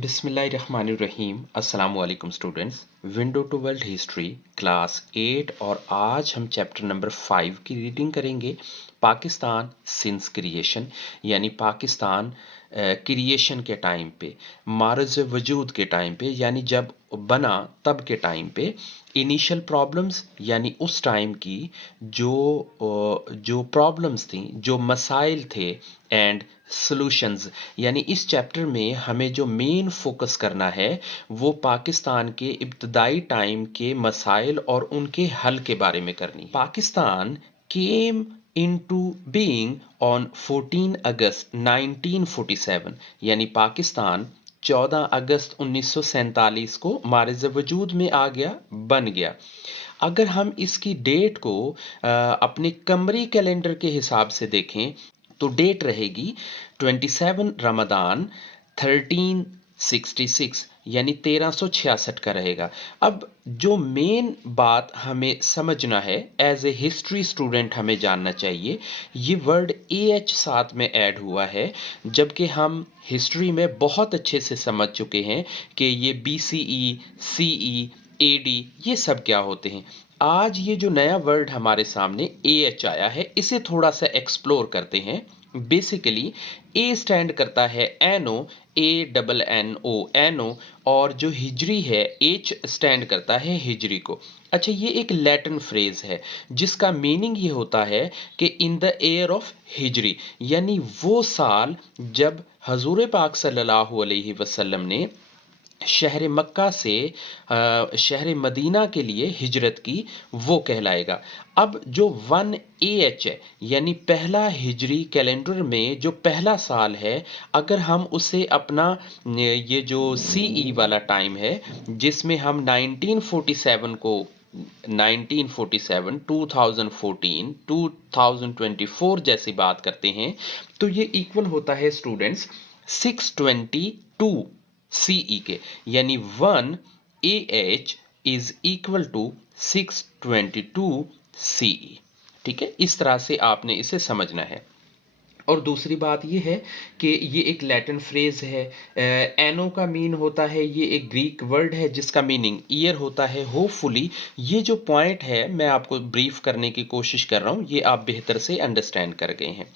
बिस्मिल्लाहिर्रहमानिर्रहीम अस्सलाम वालेकुम students. Window to world history class 8 और आज हम चैप्टर नंबर 5 की रीडिंग करेंगे। पाकिस्तान सिंस क्रिएशन यानी पाकिस्तान क्रिएशन के टाइम पे, मारज वजूद के टाइम पे यानी जब बना तब के टाइम पे, इनिशियल प्रॉब्लम्स यानी उस टाइम की जो प्रॉब्लम्स थी, जो मसाइल थे, एंड सॉल्यूशंस यानी इस चैप्टर में हमें जो मेन फोकस करना है वो पाकिस्तान के इब्तदाई टाइम के मसाइल और उनके हल के बारे में करनी है। पाकिस्तान केम into being on 14 अगस्त 1947 यानी पाकिस्तान 14 अगस्त 1947 को मारिज वजूद में आ गया, बन गया। अगर हम इसकी डेट को अपने कमरी कैलेंडर के हिसाब से देखें तो डेट रहेगी 27 रमदान 1366 यानी 1366 का रहेगा। अब जो मेन बात हमें समझना है, एज ए हिस्ट्री स्टूडेंट हमें जानना चाहिए, ये वर्ड एच साथ में ऐड हुआ है, जबकि हम हिस्ट्री में बहुत अच्छे से समझ चुके हैं कि ये BCE, CE, AD ये सब क्या होते हैं। आज ये जो नया वर्ड हमारे सामने AH आया है, इसे थोड़ा सा एक्सप्लोर करते हैं। बेसिकली ए स्टैंड करता है एनो, ANNO एनो, और जो हिजरी है एच स्टैंड करता है हिजरी को। अच्छा, ये एक लैटिन फ्रेज है जिसका मीनिंग ये होता है कि इन द ईयर ऑफ हिजरी, यानी वो साल जब हजूर पाक सल्लल्लाहु अलैहि वसल्लम ने शहर मक्का से शहर मदीना के लिए हिजरत की, वो कहलाएगा। अब जो 1AH है यानी पहला हिजरी कैलेंडर में जो पहला साल है, अगर हम उसे अपना ये जो CE वाला टाइम है जिसमें हम 1947 को 1947, 2014, 2024 जैसी बात करते हैं, तो ये इक्वल होता है स्टूडेंट्स 622 CE के, यानी 1AH is equal to 622 CE। ठीक है, इस तरह से आपने इसे समझना है। और दूसरी बात ये है कि ये एक लैटिन फ्रेज है। एनो का मीन होता है, ये एक ग्रीक वर्ड है जिसका मीनिंग ईयर होता है। होपफुली ये जो पॉइंट है मैं आपको ब्रीफ करने की कोशिश कर रहा हूँ, ये आप बेहतर से अंडरस्टैंड कर गए हैं।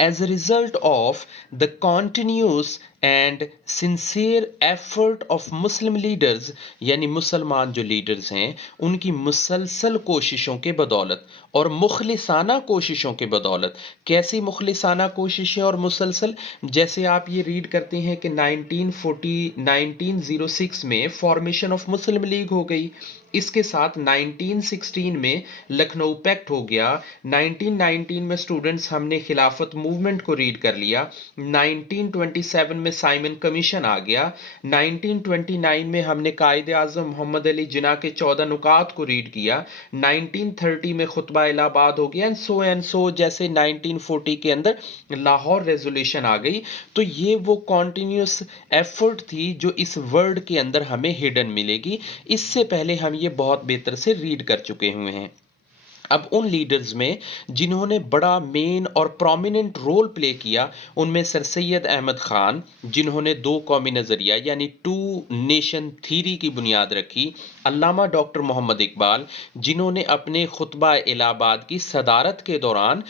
As a result of the continuous and sincere effort of Muslim leaders, यानी मुसलमान जो लीडर्स हैं उनकी मुसलसल कोशिशों के बदौलत और मुखलिसाना कोशिशों के बदौलत। कैसी मुखलिसाना कोशिशें और मुसलसल? जैसे आप ये रीड करते हैं कि 1906 में फॉर्मेशन ऑफ मुस्लिम लीग हो गई, इसके साथ 1916 में लखनऊ पैक्ट हो गया, 1919 में स्टूडेंट्स हमने खिलाफत मूवमेंट को रीड कर लिया, 1927 में साइमन कमीशन आ गया, 1929 में हमने कायदे आजम मोहम्मद अली जिन्ना के 14 नुकात को रीड किया, 1930 में खुतबा इलाहाबाद हो गया, एंड सो जैसे 1940 के अंदर लाहौर रेजोल्यूशन आ गई। तो ये वो कॉन्टिन्यूस एफर्ट थी जो इस वर्ड के अंदर हमें हिडन मिलेगी। इससे पहले हम ये बहुत बेहतर से रीड कर चुके हुए हैं। अब उन लीडर्स में जिन्होंने बड़ा मेन और प्रोमिनेंट रोल प्ले किया, उनमें सर सैयद अहमद खान, जिन्होंने दो कौमी नज़रिया यानी टू नेशन थीरी की बुनियाद रखी, अल्लामा डॉक्टर मोहम्मद इकबाल, जिन्होंने अपने खुतबा इलाहाबाद की सदारत के दौरान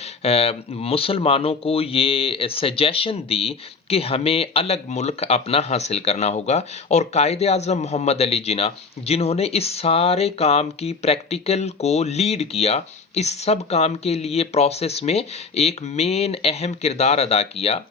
मुसलमानों को ये सजेशन दी कि हमें अलग मुल्क अपना हासिल करना होगा, और कायदे आज़म मोहम्मद अली जिन्ना, जिन्होंने इस सारे काम की प्रैक्टिकल को लीड किया, इस सब काम के लिए प्रोसेस में एक मेन अहम किरदार अदा किया।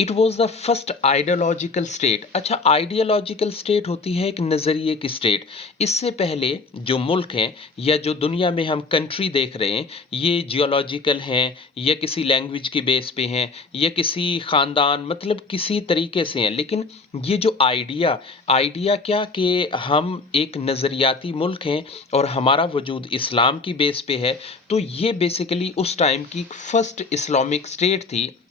It was the first ideological state. अच्छा, आइडियोलॉजिकल स्टेट होती है एक नज़रिए की स्टेट। इससे पहले जो मुल्क हैं या जो दुनिया में हम कंट्री देख रहे हैं, ये जियोलॉजिकल हैं या किसी लैंग्वेज की बेस पे हैं या किसी ख़ानदान, मतलब किसी तरीके से हैं, लेकिन ये जो आइडिया क्या कि हम एक नज़रियाती मुल्क हैं और हमारा वजूद इस्लाम की बेस पे है, तो ये बेसिकली उस टाइम की फर्स्ट इस्लामिक स्टेट थी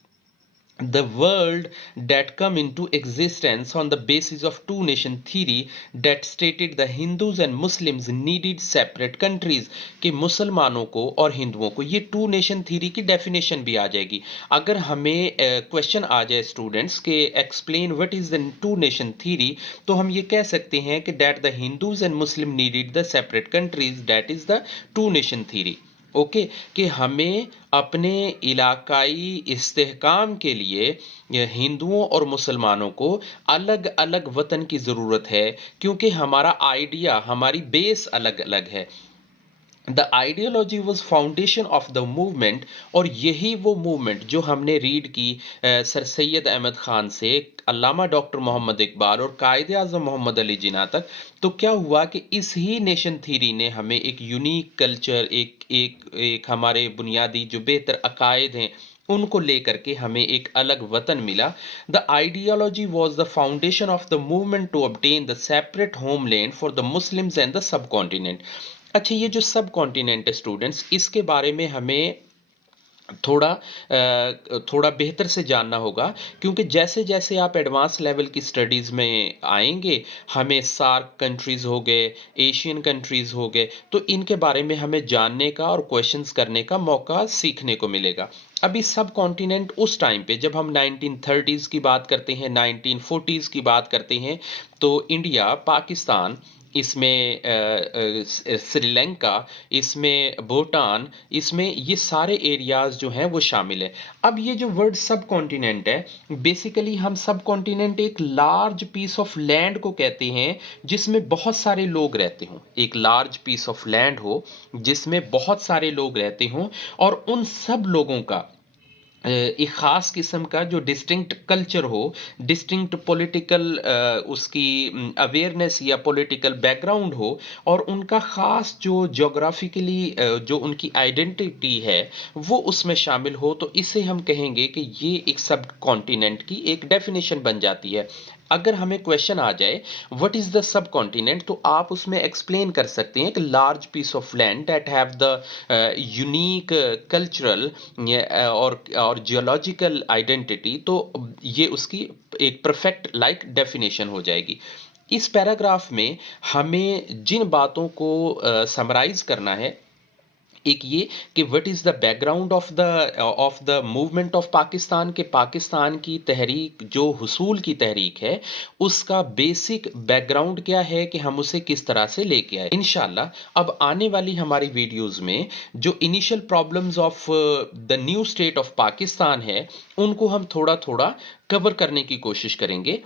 the world that come into existence on the basis of two nation theory that stated the Hindus and Muslims needed separate countries, कि मुसलमानों को और हिंदुओं को, ये टू नेशन थ्योरी की डेफिनेशन भी आ जाएगी। अगर हमें क्वेश्चन आ जाए स्टूडेंट्स के explain what is the two nation theory, तो हम ये कह सकते हैं कि that the Hindus and Muslim needed the separate countries, that is the two nation theory. Okay, कि हमें अपने इलाकाई इस्तेहकाम के लिए हिंदुओं और मुसलमानों को अलग अलग वतन की ज़रूरत है, क्योंकि हमारा आइडिया, हमारी बेस अलग अलग है। The ideology was foundation of the movement, और यही वो मूवमेंट जो हमने रीड की सर सैयद अहमद ख़ान से अल्लामा डॉक्टर मोहम्मद इकबाल और कायदे आज़म मोहम्मद अली जिन्ना तक, तो क्या हुआ कि इस ही नेशन थ्योरी ने हमें एक यूनिक कल्चर, एक एक एक हमारे बुनियादी जो बेहतर अकायद हैं उनको लेकर के हमें एक अलग वतन मिला। The ideology was the foundation of the movement to obtain the separate homeland for the Muslims and the subcontinent. अच्छा, ये जो सब कॉन्टिनेंट है स्टूडेंट्स, इसके बारे में हमें थोड़ा बेहतर से जानना होगा, क्योंकि जैसे जैसे आप एडवांस लेवल की स्टडीज़ में आएंगे, हमें सार्क कंट्रीज़ हो गए, एशियन कंट्रीज़ हो गए, तो इनके बारे में हमें जानने का और क्वेश्चंस करने का मौका सीखने को मिलेगा। अभी सब कॉन्टिनेंट उस टाइम पे जब हम 1930s की बात करते हैं, 1940s की बात करते हैं, तो इंडिया, पाकिस्तान, इसमें श्रीलंका, इसमें भूटान, इसमें ये सारे एरियाज़ जो हैं वो शामिल है। अब ये जो वर्ड सब कॉन्टिनेंट है, बेसिकली हम सब कॉन्टिनेंट एक लार्ज पीस ऑफ लैंड को कहते हैं जिसमें बहुत सारे लोग रहते हों। एक लार्ज पीस ऑफ लैंड हो जिसमें बहुत सारे लोग रहते हों, और उन सब लोगों का एक ख़ास किस्म का जो डिस्टिंक्ट कल्चर हो, डिस्टिंक्ट पॉलिटिकल उसकी अवेयरनेस या पॉलिटिकल बैकग्राउंड हो, और उनका ख़ास जो ज्योग्राफिकली जो उनकी आइडेंटिटी है वो उसमें शामिल हो, तो इसे हम कहेंगे कि ये एक सब कॉन्टिनेंट की एक डेफिनेशन बन जाती है। अगर हमें क्वेश्चन आ जाए what is the subcontinent, तो आप उसमें एक्सप्लेन कर सकते हैं कि large piece of land that have the unique cultural और जियोलॉजिकल आइडेंटिटी, तो ये उसकी एक परफेक्ट लाइक डेफिनेशन हो जाएगी। इस पैराग्राफ में हमें जिन बातों को समराइज करना है, एक ये कि what is the background of the movement of Pakistan, के पाकिस्तान की तहरीक जो हुसूल की तहरीक है उसका बेसिक बैकग्राउंड क्या है, कि हम उसे किस तरह से लेके आए। इंशाल्लाह अब आने वाली हमारी वीडियोस में जो initial problems of the new state of Pakistan है उनको हम थोड़ा थोड़ा कवर करने की कोशिश करेंगे।